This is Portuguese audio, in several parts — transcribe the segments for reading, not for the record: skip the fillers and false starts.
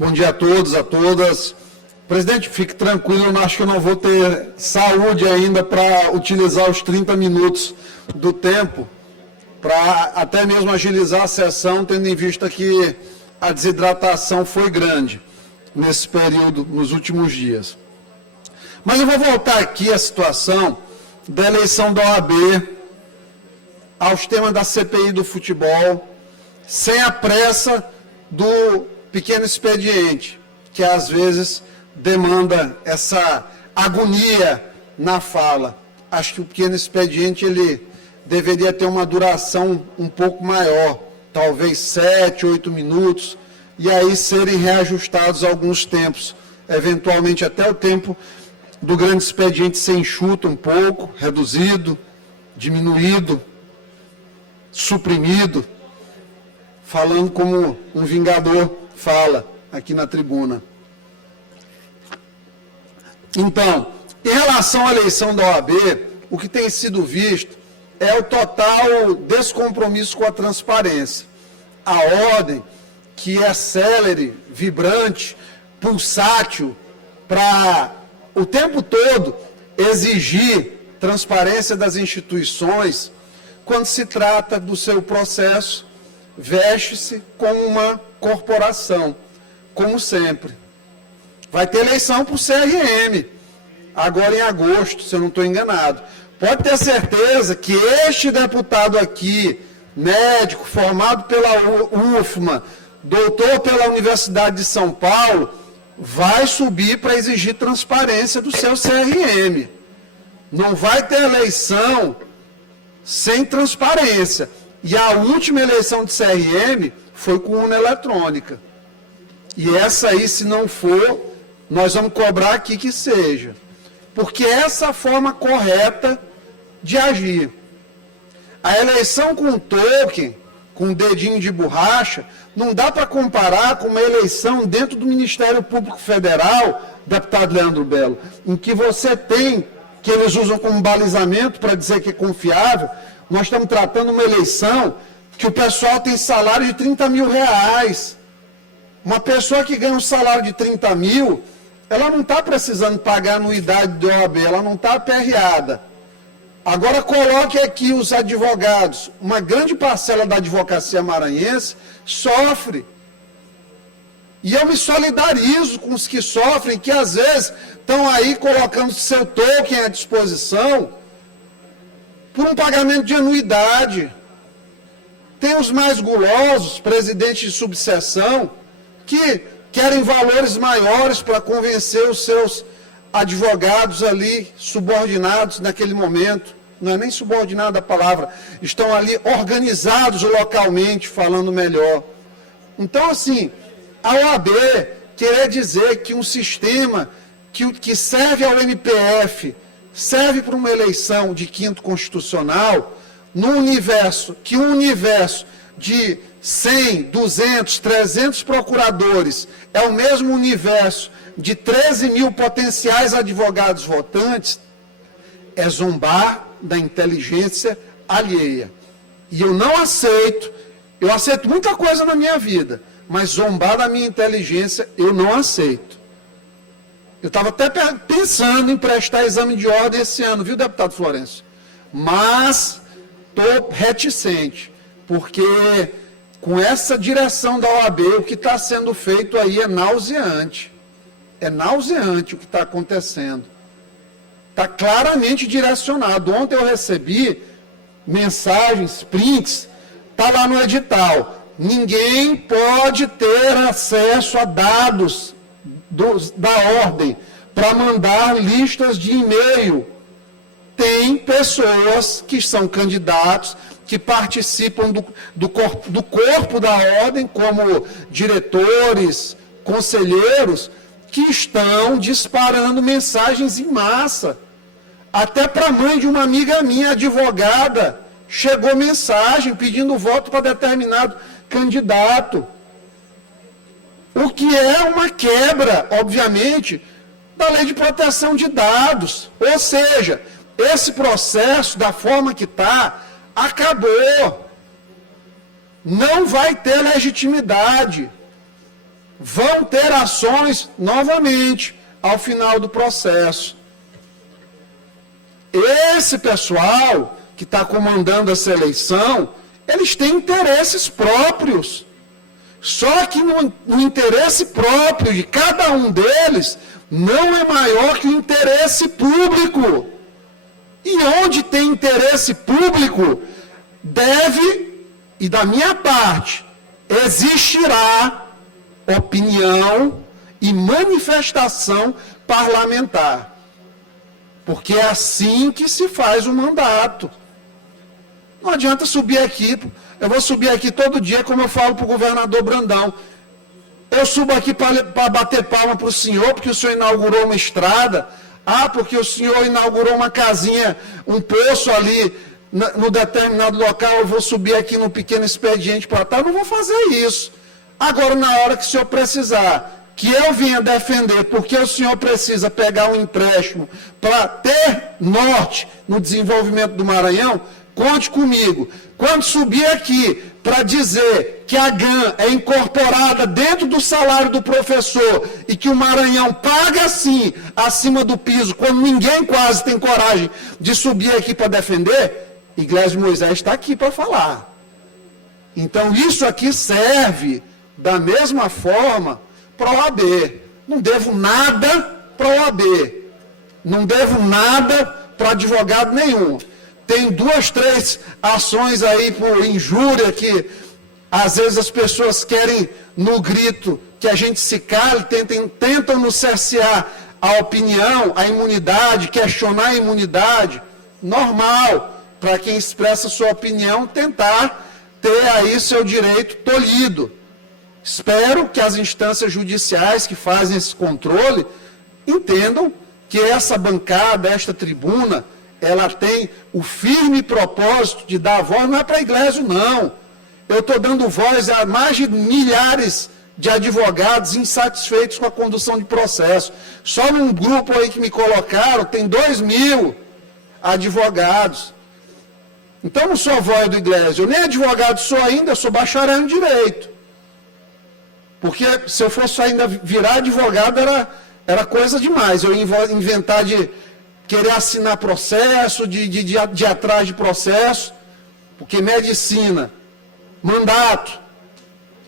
Bom dia a todos, a todas. Presidente, fique tranquilo, eu acho que eu não vou ter saúde ainda para utilizar os 30 minutos do tempo, para até mesmo agilizar a sessão, tendo em vista que a desidratação foi grande nesse período, nos últimos dias. Mas eu vou voltar aqui à situação da eleição da OAB, aos temas da CPI do futebol, sem a pressa do pequeno expediente, que às vezes demanda essa agonia na fala. Acho que o pequeno expediente ele deveria ter uma duração um pouco maior, talvez 7, 8 minutos, e aí serem reajustados alguns tempos, eventualmente até o tempo do grande expediente ser enxuto um pouco, reduzido, diminuído, suprimido, falando como um vingador fala aqui na tribuna. Então, em relação à eleição da OAB, o que tem sido visto é o total descompromisso com a transparência. A ordem, que é célere, vibrante, pulsátil, para o tempo todo exigir transparência das instituições, quando se trata do seu processo, veste-se como uma corporação, como sempre. Vai ter eleição para o CRM, agora em agosto, se eu não estou enganado. Pode ter certeza que este deputado aqui, médico, formado pela UFMA, doutor pela Universidade de São Paulo, vai subir para exigir transparência do seu CRM. Não vai ter eleição sem transparência. E a última eleição de CRM foi com urna eletrônica. E essa aí, se não for, nós vamos cobrar aqui que seja. Porque essa é a forma correta de agir. A eleição com token, com um dedinho de borracha, não dá para comparar com uma eleição dentro do Ministério Público Federal, deputado Leandro Belo, em que você tem, que eles usam como balizamento para dizer que é confiável. Nós estamos tratando uma eleição que o pessoal tem salário de 30 mil reais. Uma pessoa que ganha um salário de 30 mil, ela não está precisando pagar anuidade do OAB, ela não está aperreada. Agora coloque aqui os advogados. Uma grande parcela da advocacia maranhense sofre. E eu me solidarizo com os que sofrem, que às vezes estão aí colocando seu token à disposição por um pagamento de anuidade. Tem os mais gulosos, presidentes de subseção, que querem valores maiores para convencer os seus advogados ali, subordinados naquele momento. Não é nem subordinada a palavra, estão ali organizados localmente, falando melhor. Então, assim, a OAB querer dizer que um sistema que serve ao MPF, serve para uma eleição de quinto constitucional, num universo, que um universo de 100, 200, 300 procuradores é o mesmo universo de 13 mil potenciais advogados votantes, é zombar da inteligência alheia. E eu não aceito, eu aceito muita coisa na minha vida, mas zombar da minha inteligência eu não aceito. Eu estava até pensando em prestar exame de ordem esse ano, viu, deputado Florencio? Mas estou reticente, porque com essa direção da OAB, o que está sendo feito aí é nauseante. É nauseante o que está acontecendo. Está claramente direcionado. Ontem eu recebi mensagens, prints, está lá no edital. Ninguém pode ter acesso a dados da ordem para mandar listas de e-mail. Tem pessoas que são candidatos, que participam do corpo da ordem, como diretores, conselheiros, que estão disparando mensagens em massa. Até para a mãe de uma amiga minha, advogada, chegou mensagem pedindo voto para determinado candidato. O que é uma quebra, obviamente, da lei de proteção de dados. Ou seja, esse processo, da forma que está, acabou. Não vai ter legitimidade. vão ter ações novamente ao final do processo. Esse pessoal que está comandando essa eleição, eles têm interesses próprios. Só que no interesse próprio de cada um deles, não é maior que o interesse público. E onde tem interesse público, deve, e da minha parte, existirá opinião e manifestação parlamentar. Porque é assim que se faz o mandato. Não adianta subir aqui, eu vou subir aqui todo dia, como eu falo para o governador Brandão. Eu subo aqui para bater palma para o senhor, porque o senhor inaugurou uma estrada. Porque o senhor inaugurou uma casinha, um poço ali, no determinado local, eu vou subir aqui no pequeno expediente para tal. Eu não vou fazer isso. Agora, na hora que o senhor precisar, que eu venha defender, porque o senhor precisa pegar um empréstimo para ter norte no desenvolvimento do Maranhão, conte comigo. Quando subir aqui para dizer que a GAN é incorporada dentro do salário do professor e que o Maranhão paga sim acima do piso, quando ninguém quase tem coragem de subir aqui para defender, Iglesias de Moisés está aqui para falar. Então isso aqui serve da mesma forma para a OAB. Não devo nada para a OAB. Não devo nada para advogado nenhum. Tem 2, 3 ações aí por injúria que às vezes as pessoas querem no grito que a gente se cale, tentam nos cercear a opinião, a imunidade, questionar a imunidade. Normal, para quem expressa sua opinião, tentar ter aí seu direito tolhido. Espero que as instâncias judiciais que fazem esse controle entendam que essa bancada, esta tribuna, ela tem o firme propósito de dar voz, não é para a Iglesias, não. Eu estou dando voz a mais de milhares de advogados insatisfeitos com a condução de processo. Só num grupo aí que me colocaram, tem 2.000 advogados. Então, não sou voz do Iglesias, eu nem advogado sou ainda, eu sou bacharel em Direito. Porque se eu fosse ainda virar advogado, era coisa demais. Eu ia inventar de querer assinar processo, de ir atrás de processo, porque medicina, mandato,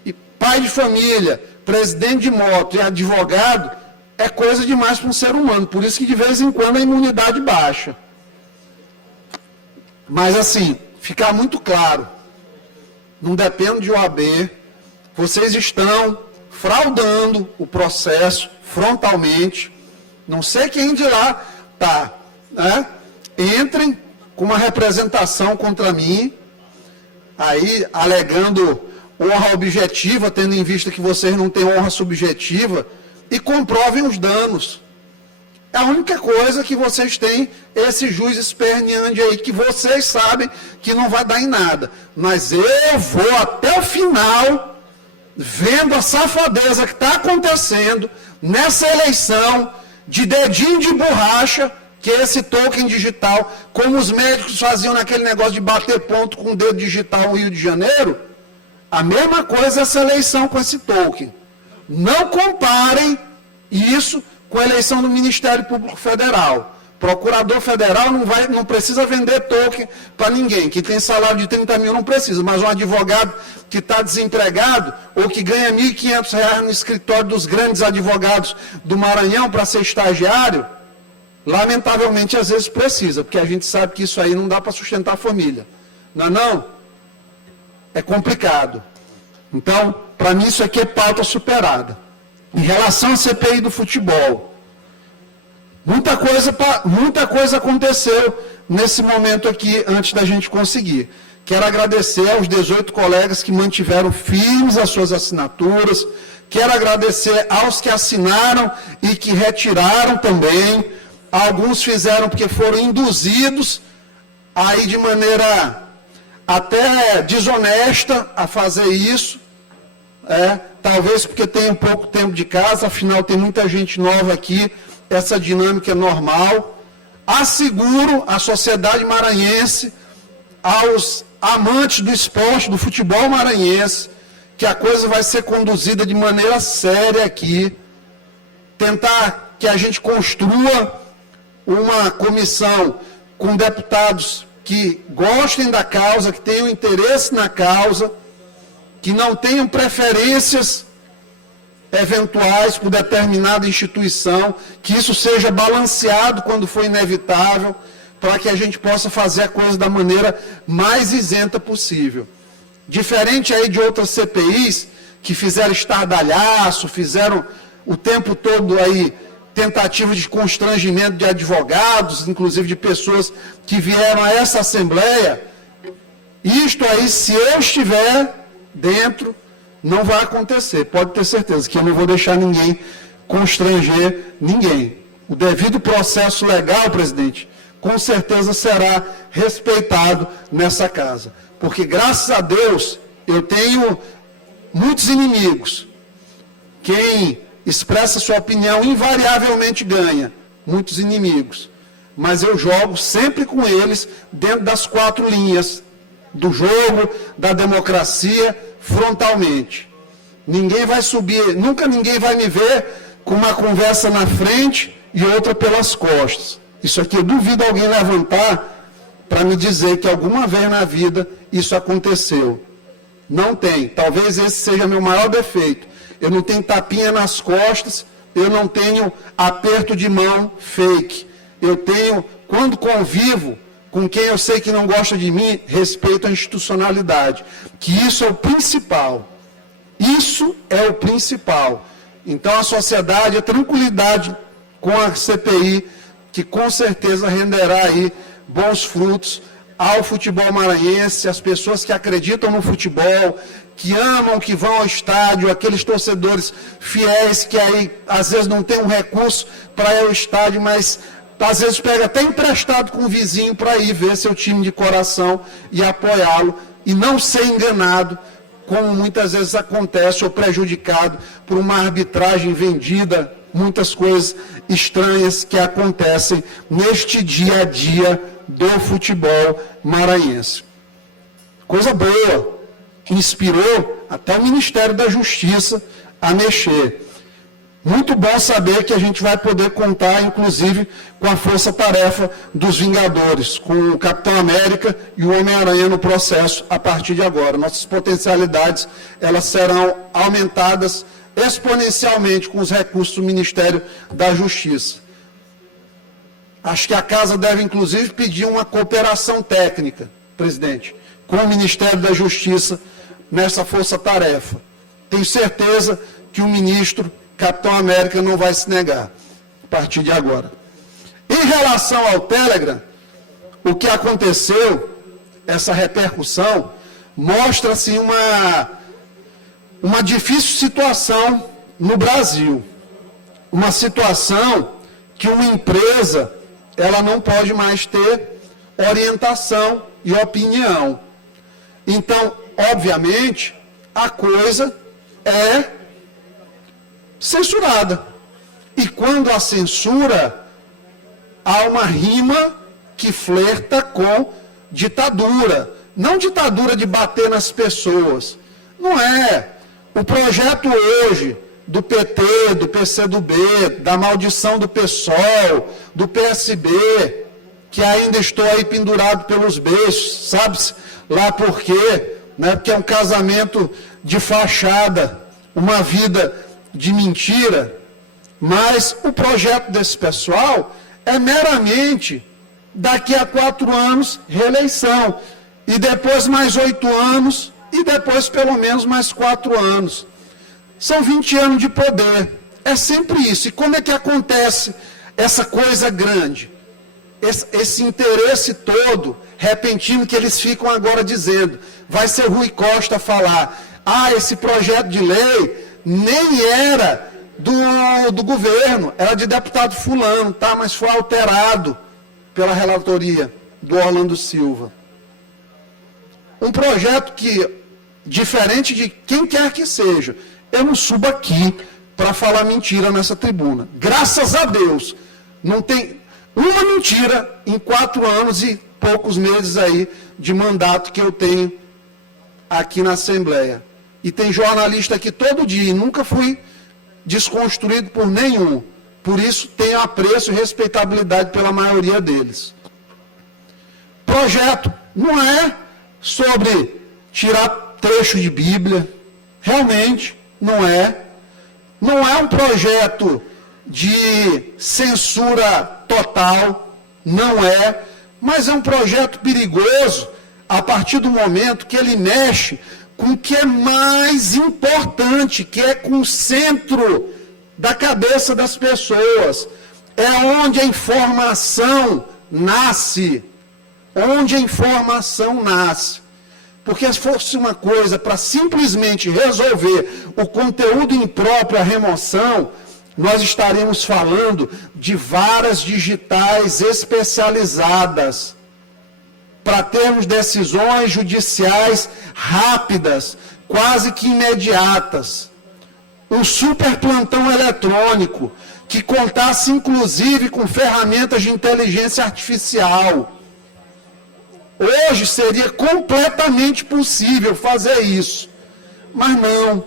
e pai de família, presidente de moto e advogado, é coisa demais para um ser humano. Por isso que de vez em quando a imunidade baixa. Mas assim, ficar muito claro, não depende de OAB, vocês estão fraudando o processo frontalmente, não sei quem de lá está, né? Entrem com uma representação contra mim, aí alegando honra objetiva, tendo em vista que vocês não têm honra subjetiva, e comprovem os danos. É a única coisa que vocês têm, esse juiz esperneante aí, que vocês sabem que não vai dar em nada. Mas eu vou até o final, vendo a safadeza que está acontecendo nessa eleição, de dedinho de borracha, que é esse token digital, como os médicos faziam naquele negócio de bater ponto com o dedo digital no Rio de Janeiro, a mesma coisa essa eleição com esse token. Não comparem isso com a eleição do Ministério Público Federal. Procurador federal não precisa vender token para ninguém. Quem tem salário de 30 mil não precisa, mas um advogado que está desempregado ou que ganha R$ 1.500 no escritório dos grandes advogados do Maranhão para ser estagiário, lamentavelmente às vezes precisa, porque a gente sabe que isso aí não dá para sustentar a família. Não é não? É complicado. Então, para mim isso aqui é pauta superada. Em relação à CPI do futebol, muita coisa aconteceu nesse momento aqui, antes da gente conseguir. Quero agradecer aos 18 colegas que mantiveram firmes as suas assinaturas, quero agradecer aos que assinaram e que retiraram também. Alguns fizeram porque foram induzidos aí de maneira até desonesta a fazer isso, talvez porque tem pouco tempo de casa, afinal tem muita gente nova aqui, essa dinâmica é normal. Asseguro à sociedade maranhense, aos amantes do esporte, do futebol maranhense, que a coisa vai ser conduzida de maneira séria aqui, tentar que a gente construa uma comissão com deputados que gostem da causa, que tenham interesse na causa, que não tenham preferências eventuais por determinada instituição, que isso seja balanceado quando for inevitável, para que a gente possa fazer a coisa da maneira mais isenta possível. Diferente aí de outras CPIs, que fizeram estardalhaço, fizeram o tempo todo aí tentativa de constrangimento de advogados, inclusive de pessoas que vieram a essa Assembleia, isto aí, se eu estiver dentro, não vai acontecer. Pode ter certeza que eu não vou deixar ninguém constranger ninguém. O devido processo legal, presidente, com certeza será respeitado nessa casa. Porque, graças a Deus, eu tenho muitos inimigos. Quem expressa sua opinião invariavelmente ganha. Muitos inimigos. Mas eu jogo sempre com eles dentro das 4 linhas do jogo, da democracia, frontalmente. Ninguém vai subir, nunca ninguém vai me ver com uma conversa na frente e outra pelas costas. Isso aqui eu duvido alguém levantar para me dizer que alguma vez na vida isso aconteceu. Não tem. Talvez esse seja meu maior defeito. Eu não tenho tapinha nas costas, eu não tenho aperto de mão fake. Eu tenho, quando convivo com quem eu sei que não gosta de mim, respeito à institucionalidade. Que isso é o principal. Isso é o principal. Então a sociedade, a tranquilidade com a CPI, que com certeza renderá aí bons frutos ao futebol maranhense, as pessoas que acreditam no futebol, que amam, que vão ao estádio, aqueles torcedores fiéis que aí às vezes não tem um recurso para ir ao estádio, mas às vezes pega até emprestado com o vizinho para ir ver seu time de coração e apoiá-lo, e não ser enganado, como muitas vezes acontece, ou prejudicado por uma arbitragem vendida, muitas coisas estranhas que acontecem neste dia a dia do futebol maranhense. Coisa boa, que inspirou até o Ministério da Justiça a mexer. Muito bom saber que a gente vai poder contar, inclusive, com a força-tarefa dos Vingadores, com o Capitão América e o Homem-Aranha no processo a partir de agora. Nossas potencialidades, elas serão aumentadas exponencialmente com os recursos do Ministério da Justiça. Acho que a Casa deve, inclusive, pedir uma cooperação técnica, presidente, com o Ministério da Justiça nessa força-tarefa. Tenho certeza que o ministro Capitão América não vai se negar, a partir de agora. Em relação ao Telegram, o que aconteceu, essa repercussão, mostra-se uma difícil situação no Brasil. Uma situação que uma empresa, ela não pode mais ter orientação e opinião. Então, obviamente, a coisa é censurada. E quando a censura, há uma rima que flerta com ditadura. Não ditadura de bater nas pessoas. Não é. O projeto hoje do PT, do PCdoB, da maldição do PSOL, do PSB, que ainda estou aí pendurado pelos beijos, sabe-se lá por quê? Né? Porque é um casamento de fachada, uma vida de mentira, mas o projeto desse pessoal é meramente daqui a 4 anos reeleição, e depois mais 8 anos, e depois pelo menos mais 4 anos. São 20 anos de poder, é sempre isso. E como é que acontece essa coisa grande? Esse interesse todo, repentino, que eles ficam agora dizendo, vai ser Rui Costa falar, esse projeto de lei nem era do governo, era de deputado fulano, tá? Mas foi alterado pela relatoria do Orlando Silva. Um projeto que, diferente de quem quer que seja, eu não subo aqui para falar mentira nessa tribuna. Graças a Deus, não tem uma mentira em 4 anos e poucos meses aí de mandato que eu tenho aqui na Assembleia. E tem jornalista aqui todo dia, e nunca fui desconstruído por nenhum. Por isso, tenho apreço e respeitabilidade pela maioria deles. Projeto não é sobre tirar trecho de Bíblia, realmente não é. Não é um projeto de censura total, não é, mas é um projeto perigoso a partir do momento que ele mexe com o que é mais importante, que é com o centro da cabeça das pessoas. É onde a informação nasce. Onde a informação nasce. Porque se fosse uma coisa para simplesmente resolver o conteúdo impróprio, a remoção, nós estaremos falando de varas digitais especializadas para termos decisões judiciais rápidas, quase que imediatas. Um super plantão eletrônico que contasse inclusive com ferramentas de inteligência artificial. Hoje seria completamente possível fazer isso, mas não.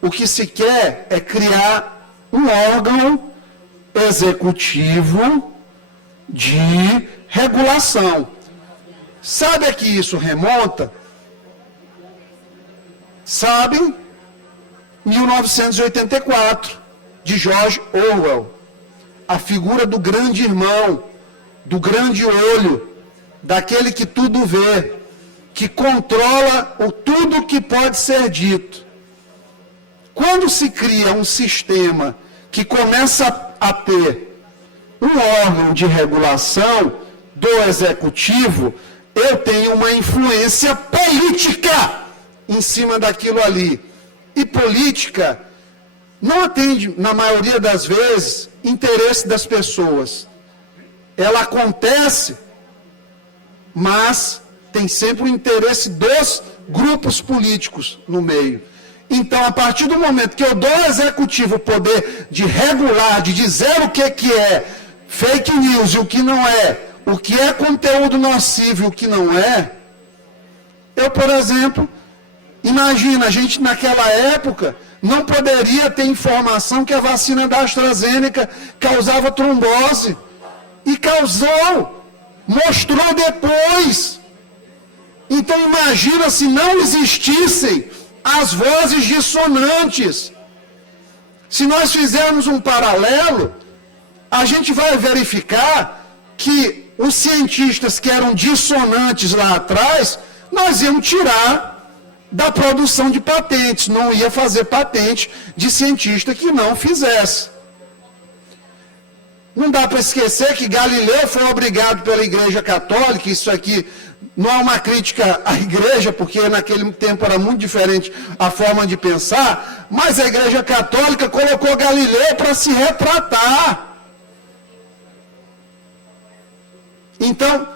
O que se quer é criar um órgão executivo de regulação. Sabe a que isso remonta? Sabem? 1984, de George Orwell. A figura do grande irmão, do grande olho, daquele que tudo vê, que controla tudo que pode ser dito. Quando se cria um sistema que começa a ter um órgão de regulação do executivo, eu tenho uma influência política em cima daquilo ali. E política não atende, na maioria das vezes, interesse das pessoas. Ela acontece, mas tem sempre o interesse dos grupos políticos no meio. Então, a partir do momento que eu dou ao executivo o poder de regular, de dizer o que é fake news e o que não é, o que é conteúdo nocivo e o que não é, eu, por exemplo, imagina, a gente naquela época não poderia ter informação que a vacina da AstraZeneca causava trombose. E causou, mostrou depois. Então imagina se não existissem as vozes dissonantes. Se nós fizermos um paralelo, a gente vai verificar que os cientistas que eram dissonantes lá atrás, nós íamos tirar da produção de patentes, não ia fazer patente de cientista que não fizesse. Não dá para esquecer que Galileu foi obrigado pela Igreja Católica, isso aqui não é uma crítica à Igreja, porque naquele tempo era muito diferente a forma de pensar, mas a Igreja Católica colocou Galileu para se retratar. Então,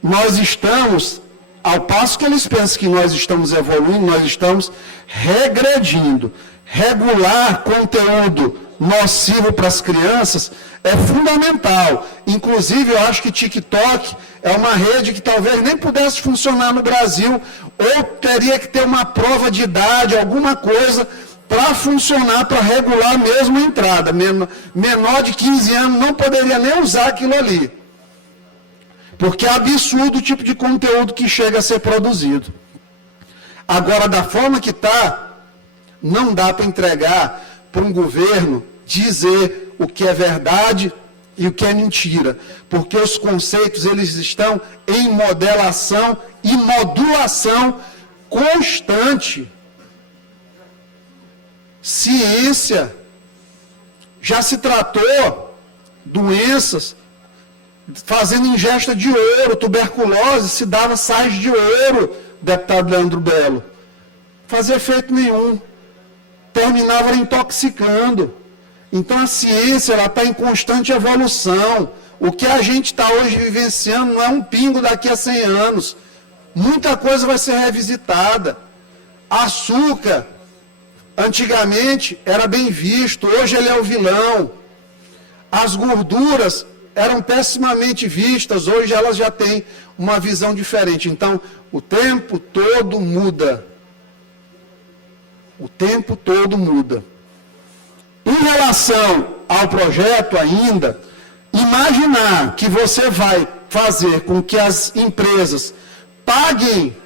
nós estamos, ao passo que eles pensam que nós estamos evoluindo, nós estamos regredindo. Regular conteúdo nocivo para as crianças é fundamental. Inclusive, eu acho que TikTok é uma rede que talvez nem pudesse funcionar no Brasil, ou teria que ter uma prova de idade, alguma coisa, para funcionar, para regular mesmo a entrada. Menor de 15 anos não poderia nem usar aquilo ali. Porque é absurdo o tipo de conteúdo que chega a ser produzido. Agora, da forma que está, não dá para entregar para um governo dizer o que é verdade e o que é mentira. Porque os conceitos, eles estão em modelação e modulação constante. Ciência. Já se tratou doenças fazendo ingesta de ouro, tuberculose, se dava sais de ouro, deputado Leandro Belo. Fazia efeito nenhum. Terminava intoxicando. Então a ciência está em constante evolução. O que a gente está hoje vivenciando não é um pingo daqui a 100 anos. Muita coisa vai ser revisitada. Açúcar, antigamente, era bem visto, hoje ele é o vilão. As gorduras eram pessimamente vistas, hoje elas já têm uma visão diferente. Então, o tempo todo muda. O tempo todo muda. Em relação ao projeto ainda, imaginar que você vai fazer com que as empresas paguem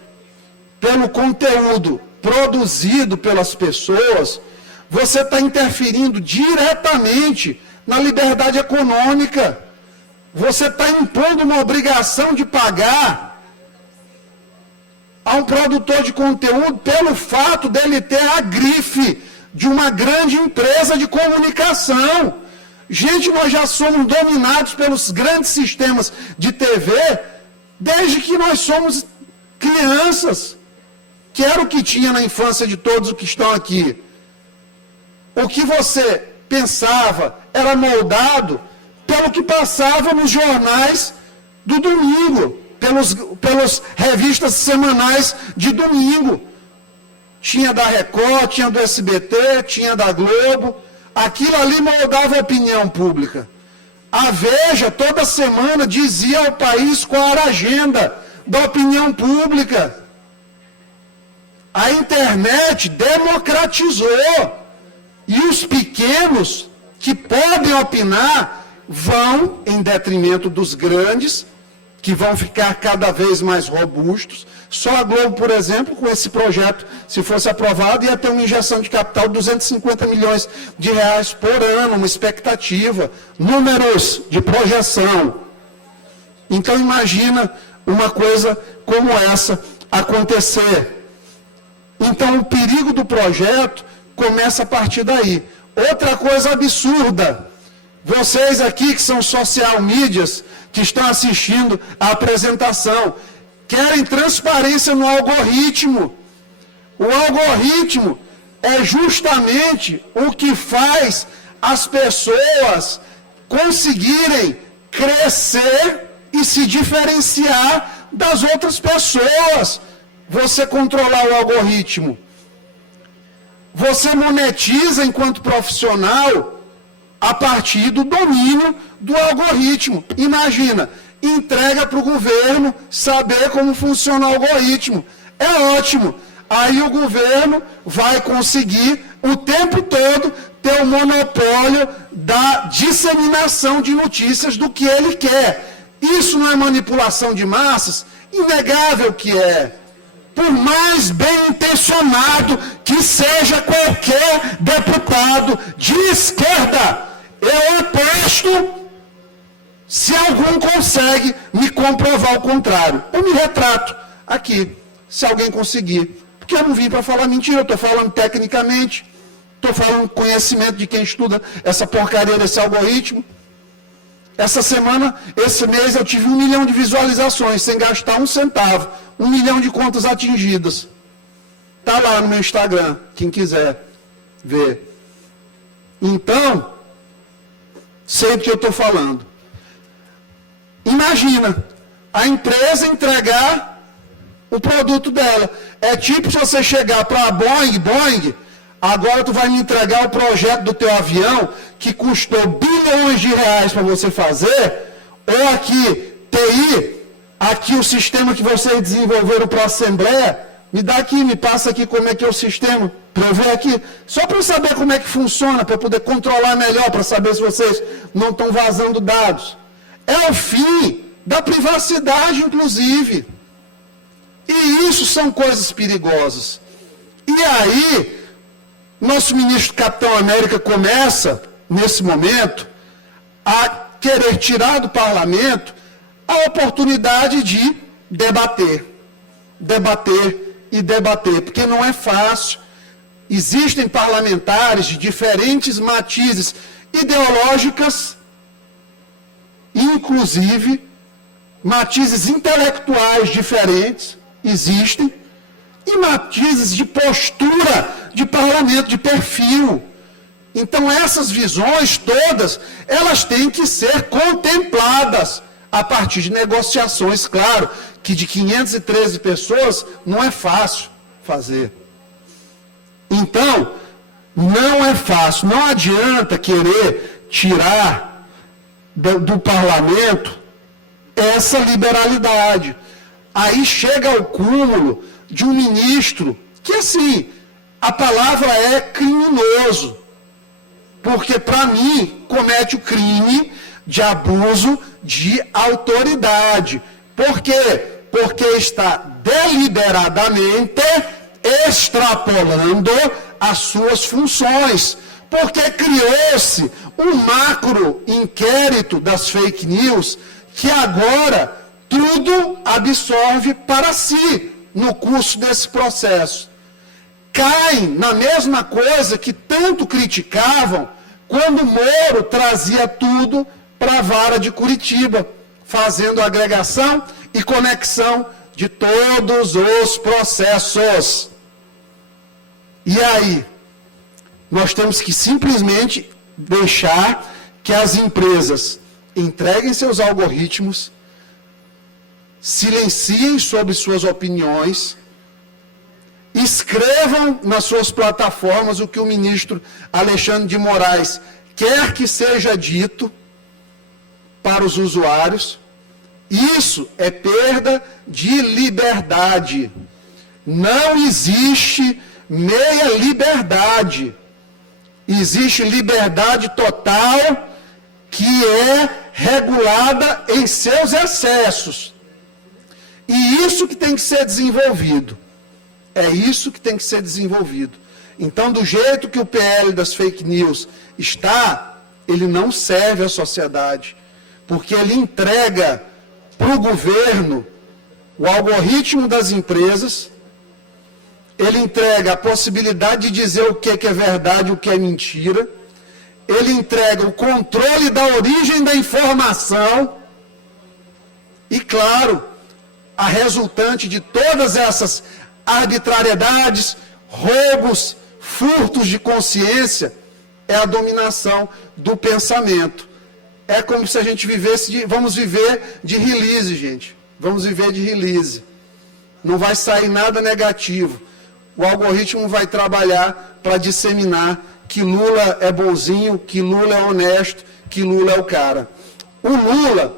pelo conteúdo produzido pelas pessoas, você está interferindo diretamente na liberdade econômica. Você está impondo uma obrigação de pagar a um produtor de conteúdo pelo fato dele ter a grife de uma grande empresa de comunicação. Gente, nós já somos dominados pelos grandes sistemas de TV desde que nós somos crianças, que era o que tinha na infância de todos os que estão aqui. O que você pensava era moldado pelo que passava nos jornais do domingo, pelas revistas semanais de domingo. Tinha da Record, tinha do SBT, tinha da Globo. Aquilo ali moldava a opinião pública. A Veja, toda semana, dizia ao país qual era a agenda da opinião pública. A internet democratizou. E os pequenos que podem opinar vão em detrimento dos grandes, que vão ficar cada vez mais robustos. Só a Globo, por exemplo, com esse projeto, se fosse aprovado, ia ter uma injeção de capital de 250 milhões de reais por ano, uma expectativa, números de projeção. Então imagina uma coisa como essa acontecer. Então o perigo do projeto começa a partir daí. Outra coisa absurda, vocês aqui que são social medias, que estão assistindo a apresentação, querem transparência no algoritmo. O algoritmo é justamente o que faz as pessoas conseguirem crescer e se diferenciar das outras pessoas. Você controlar o algoritmo. Você monetiza enquanto profissional a partir do domínio do algoritmo. Imagina, entrega para o governo saber como funciona o algoritmo. É ótimo. Aí o governo vai conseguir o tempo todo ter o monopólio da disseminação de notícias do que ele quer. Isso não é manipulação de massas? Inegável que é. Por mais bem intencionado que seja qualquer deputado de esquerda, eu aposto se algum consegue me comprovar o contrário. Eu me retrato aqui, se alguém conseguir. Porque eu não vim para falar mentira, eu estou falando tecnicamente, estou falando conhecimento de quem estuda essa porcaria desse algoritmo. Essa semana, esse mês, eu tive 1 milhão de visualizações, sem gastar um centavo. 1 milhão de contas atingidas. Está lá no meu Instagram, quem quiser ver. Então, sei do que eu estou falando. Imagina, a empresa entregar o produto dela. É tipo se você chegar para a Boeing, agora tu vai me entregar o projeto do teu avião, que custou bilhões de reais para você fazer, ou aqui, TI, aqui o sistema que vocês desenvolveram para a Assembleia, me dá aqui, me passa aqui como é que é o sistema, para eu ver aqui, só para eu saber como é que funciona, para eu poder controlar melhor, para saber se vocês não estão vazando dados. É o fim da privacidade, inclusive. E isso são coisas perigosas. E aí, nosso ministro Capitão América começa, nesse momento, a querer tirar do parlamento a oportunidade de debater. Debater e debater, porque não é fácil. Existem parlamentares de diferentes matizes ideológicas, inclusive matizes intelectuais diferentes, existem, e matizes de postura de parlamento, de perfil. Então essas visões todas, elas têm que ser contempladas a partir de negociações, claro, que de 513 pessoas não é fácil fazer. Então, não é fácil, não adianta querer tirar do parlamento essa liberalidade. Aí chega ao cúmulo de um ministro que, assim, a palavra é criminoso, porque para mim comete o crime de abuso de autoridade. Por quê? Porque está deliberadamente extrapolando as suas funções. Porque criou-se um macro inquérito das fake news que agora tudo absorve para si no curso desse processo. Caem na mesma coisa que tanto criticavam quando Moro trazia tudo para a vara de Curitiba, fazendo agregação e conexão de todos os processos. E aí? Nós temos que simplesmente deixar que as empresas entreguem seus algoritmos, silenciem sobre suas opiniões, escrevam nas suas plataformas o que o ministro Alexandre de Moraes quer que seja dito para os usuários. Isso é perda de liberdade. Não existe meia liberdade. Existe liberdade total que é regulada em seus excessos. E isso que tem que ser desenvolvido. É isso que tem que ser desenvolvido. Então, do jeito que o PL das fake news está, ele não serve à sociedade, porque ele entrega para o governo o algoritmo das empresas, ele entrega a possibilidade de dizer o que é verdade e o que é mentira, ele entrega o controle da origem da informação e, claro, a resultante de todas essas arbitrariedades, roubos, furtos de consciência, é a dominação do pensamento. É como se a gente vivesse vamos viver de release, gente. Vamos viver de release. Não vai sair nada negativo. O algoritmo vai trabalhar para disseminar que Lula é bonzinho, que Lula é honesto, que Lula é o cara. O Lula,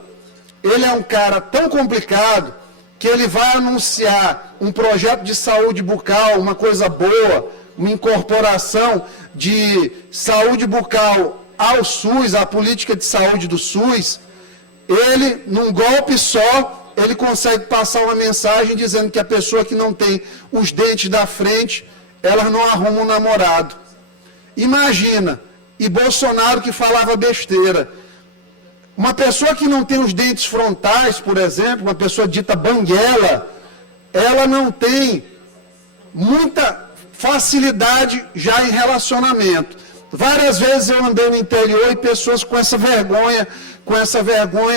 ele é um cara tão complicado que ele vai anunciar um projeto de saúde bucal, uma coisa boa, uma incorporação de saúde bucal ao SUS, à política de saúde do SUS. Ele, num golpe só, ele consegue passar uma mensagem dizendo que a pessoa que não tem os dentes da frente, elas não arrumam um namorado. Imagina, e Bolsonaro que falava besteira. Uma pessoa que não tem os dentes frontais, por exemplo, uma pessoa dita banguela, ela não tem muita facilidade já em relacionamento. Várias vezes eu andei no interior e pessoas com essa vergonha,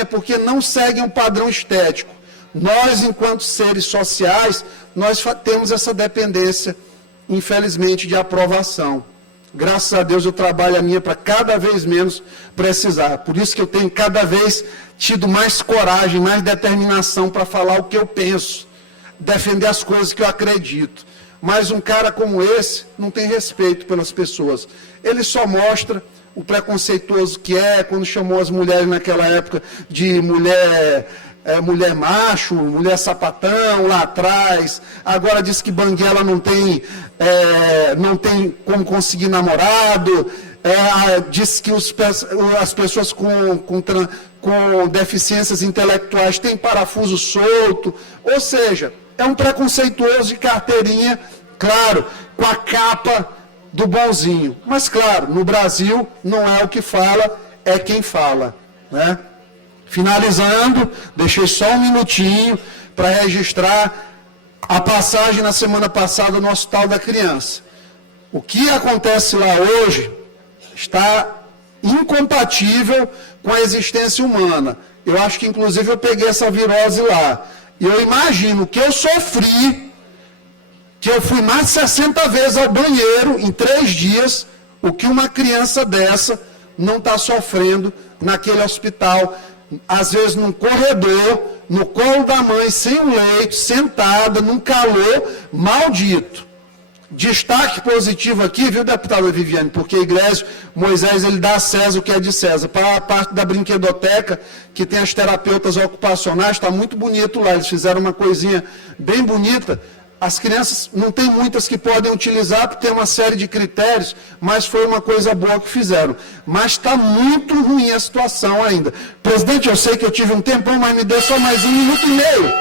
porque não seguem um padrão estético. Nós, enquanto seres sociais, nós temos essa dependência, infelizmente, de aprovação. Graças a Deus, o trabalho é minha para cada vez menos precisar. Por isso que eu tenho cada vez tido mais coragem, mais determinação para falar o que eu penso, defender as coisas que eu acredito. Mas um cara como esse não tem respeito pelas pessoas. Ele só mostra o preconceituoso que é, quando chamou as mulheres naquela época de mulher macho, mulher sapatão lá atrás. Agora diz que banguela não tem como conseguir namorado. Diz que as pessoas com deficiências intelectuais têm parafuso solto. Ou seja, é um preconceituoso de carteirinha, claro, com a capa do bonzinho. Mas, claro, no Brasil não é o que fala, é quem fala, né? Finalizando, deixei só um minutinho para registrar a passagem na semana passada no Hospital da Criança. O que acontece lá hoje está incompatível com a existência humana. Eu acho que, inclusive, eu peguei essa virose lá. E eu imagino que eu sofri, que eu fui mais de 60 vezes ao banheiro em 3 dias, o que uma criança dessa não está sofrendo naquele hospital, às vezes num corredor, no colo da mãe, sem um leito, sentada, num calor maldito. Destaque positivo aqui, viu, deputada Viviane, porque a igreja, Moisés, ele dá a César o que é de César. Para a parte da brinquedoteca, que tem as terapeutas ocupacionais, está muito bonito lá. Eles fizeram uma coisinha bem bonita. As crianças, não tem muitas que podem utilizar, porque tem uma série de critérios, mas foi uma coisa boa que fizeram. Mas está muito ruim a situação ainda. Presidente, eu sei que eu tive um tempão, mas me dê só mais 1 minuto e meio.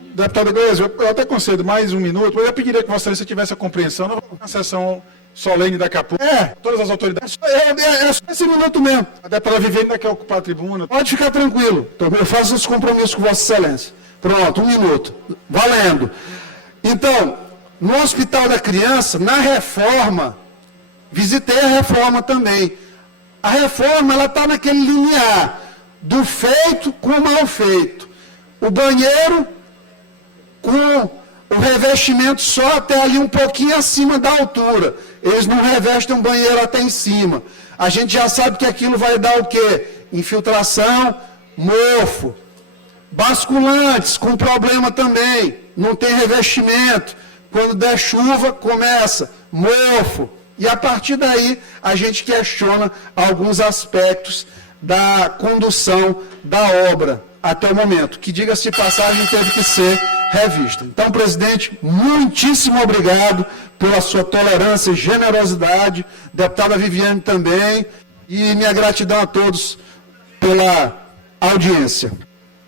Deputado Gleison, eu até concedo mais 1 minuto, mas eu pediria que Vossa Excelência tivesse a compreensão, na sessão solene daqui a pouco, todas as autoridades. É só esse minuto mesmo. A deputada Viviane ainda quer ocupar a tribuna. Pode ficar tranquilo, eu faço esse compromisso com Vossa Excelência. Pronto, 1 minuto. Valendo. Então, no Hospital da Criança, na reforma, visitei a reforma também. A reforma, ela está naquele linear do feito com o mal feito. O banheiro com o revestimento só até ali um pouquinho acima da altura. Eles não revestem um banheiro até em cima. A gente já sabe que aquilo vai dar o quê? Infiltração, mofo. Basculantes, com problema também. Não tem revestimento. Quando der chuva, começa mofo. E a partir daí, a gente questiona alguns aspectos da condução da obra até o momento, que, diga-se de passagem, teve que ser revista. Então, presidente, muitíssimo obrigado pela sua tolerância e generosidade, deputada Viviane também, e minha gratidão a todos pela audiência.